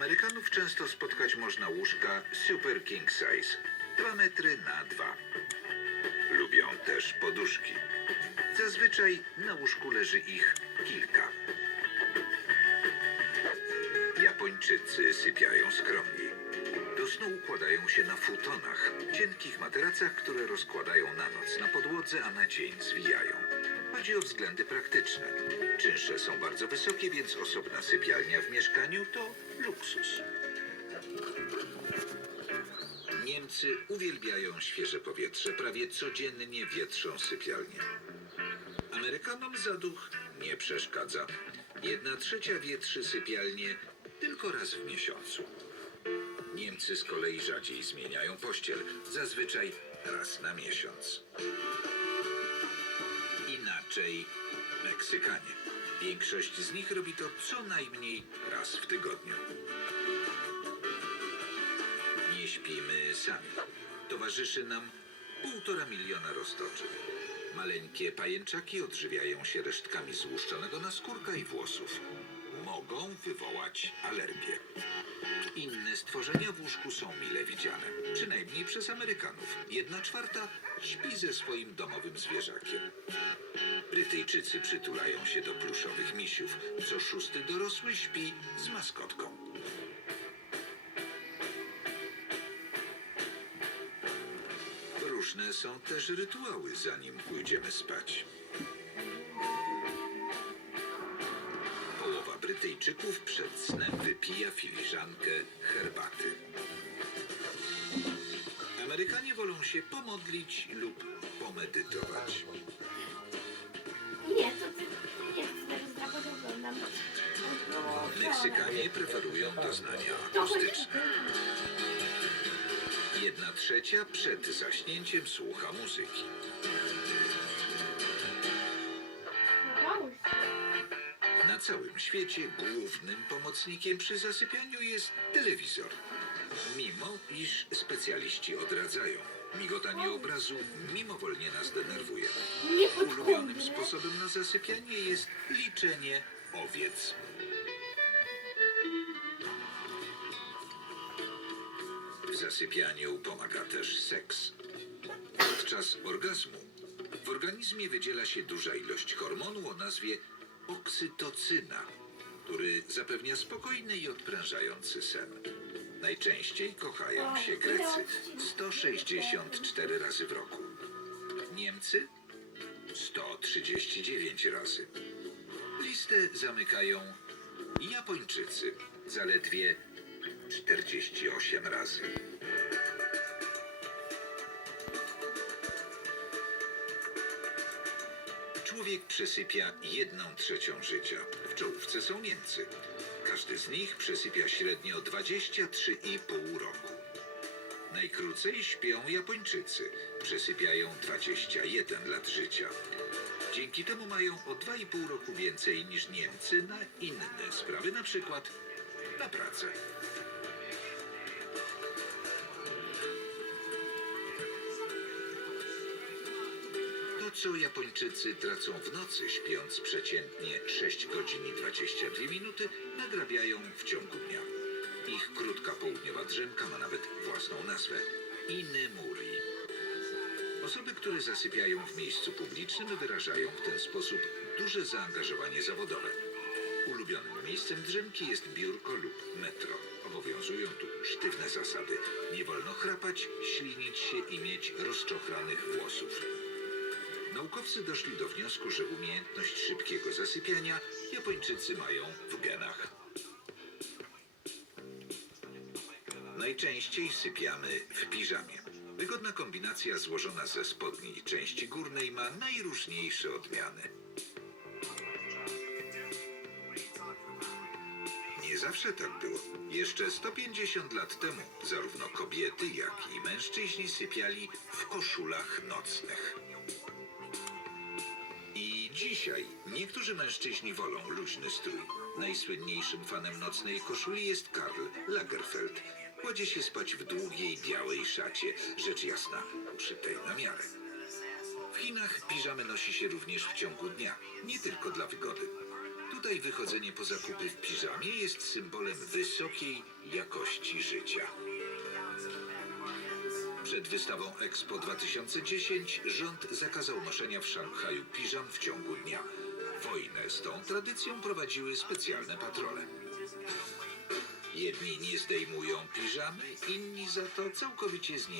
Amerykanów często spotkać można łóżka Super King Size. 2 metry na 2. Lubią też poduszki. Zazwyczaj na łóżku leży ich kilka. Japończycy sypiają skromniej. Do snu układają się na futonach, cienkich materacach, które rozkładają na noc na podłodze, a na dzień zwijają. O względy praktyczne. Czynsze są bardzo wysokie, więc osobna sypialnia w mieszkaniu to luksus. Niemcy uwielbiają świeże powietrze, prawie codziennie wietrzą sypialnię. Amerykanom zaduch nie przeszkadza. Jedna trzecia wietrzy sypialnię tylko raz w miesiącu. Niemcy z kolei rzadziej zmieniają pościel, zazwyczaj raz na miesiąc. Inaczej Meksykanie. Większość z nich robi to co najmniej raz w tygodniu. Nie śpimy sami. Towarzyszy nam półtora miliona roztoczy. Maleńkie pajęczaki odżywiają się resztkami złuszczonego naskórka i włosów. Mogą wywołać alergię. Inne stworzenia w łóżku są mile widziane, przynajmniej przez Amerykanów. Jedna czwarta śpi ze swoim domowym zwierzakiem. Brytyjczycy przytulają się do pluszowych misiów. Co szósty dorosły śpi z maskotką. Różne są też rytuały, zanim pójdziemy spać. Połowa Brytyjczyków przed snem wypija filiżankę herbaty. Amerykanie wolą się pomodlić lub pomedytować. Nie, to ty nie chcesz teraz dramat oglądam. No, Meksykanie preferują doznania To chodzi- akustyczne. Jedna trzecia przed zaśnięciem słucha muzyki. Na całym świecie głównym pomocnikiem przy zasypianiu jest telewizor. Mimo iż specjaliści odradzają, migotanie obrazu mimowolnie nas denerwuje. Nie Ulubionym sposobem na zasypianie jest liczenie owiec. W zasypianiu pomaga też seks. Podczas orgazmu w organizmie wydziela się duża ilość hormonu o nazwie oksytocyna, który zapewnia spokojny i odprężający sen. Najczęściej kochają się Grecy 164 razy w roku. Niemcy 139 razy. Listę zamykają Japończycy zaledwie 48 razy. Człowiek przesypia jedną trzecią życia. W czołówce są Niemcy. Każdy z nich przesypia średnio 23,5 roku. Najkrócej śpią Japończycy. Przesypiają 21 lat życia. Dzięki temu mają o 2,5 roku więcej niż Niemcy na inne sprawy, na przykład na pracę. Co Japończycy tracą w nocy, śpiąc przeciętnie 6 godzin i 22 minuty, nadrabiają w ciągu dnia. Ich krótka południowa drzemka ma nawet własną nazwę Inemuri. Osoby, które zasypiają w miejscu publicznym, wyrażają w ten sposób duże zaangażowanie zawodowe. Ulubionym miejscem drzemki jest biurko lub metro. Obowiązują tu sztywne zasady. Nie wolno chrapać, ślinić się i mieć rozczochranych włosów. Naukowcy doszli do wniosku, że umiejętność szybkiego zasypiania Japończycy mają w genach. Najczęściej sypiamy w piżamie. Wygodna kombinacja złożona ze spodni i części górnej ma najróżniejsze odmiany. Nie zawsze tak było. Jeszcze 150 lat temu zarówno kobiety, jak i mężczyźni sypiali w koszulach nocnych. Dzisiaj niektórzy mężczyźni wolą luźny strój. Najsłynniejszym fanem nocnej koszuli jest Karl Lagerfeld. Kładzie się spać w długiej, białej szacie, rzecz jasna, uszytej na miarę. W Chinach piżamy nosi się również w ciągu dnia, nie tylko dla wygody. Tutaj wychodzenie po zakupy w piżamie jest symbolem wysokiej jakości życia. Przed wystawą Expo 2010 rząd zakazał noszenia w Szanghaju piżam w ciągu dnia. Wojnę z tą tradycją prowadziły specjalne patrole. Jedni nie zdejmują piżamy, inni za to całkowicie z niej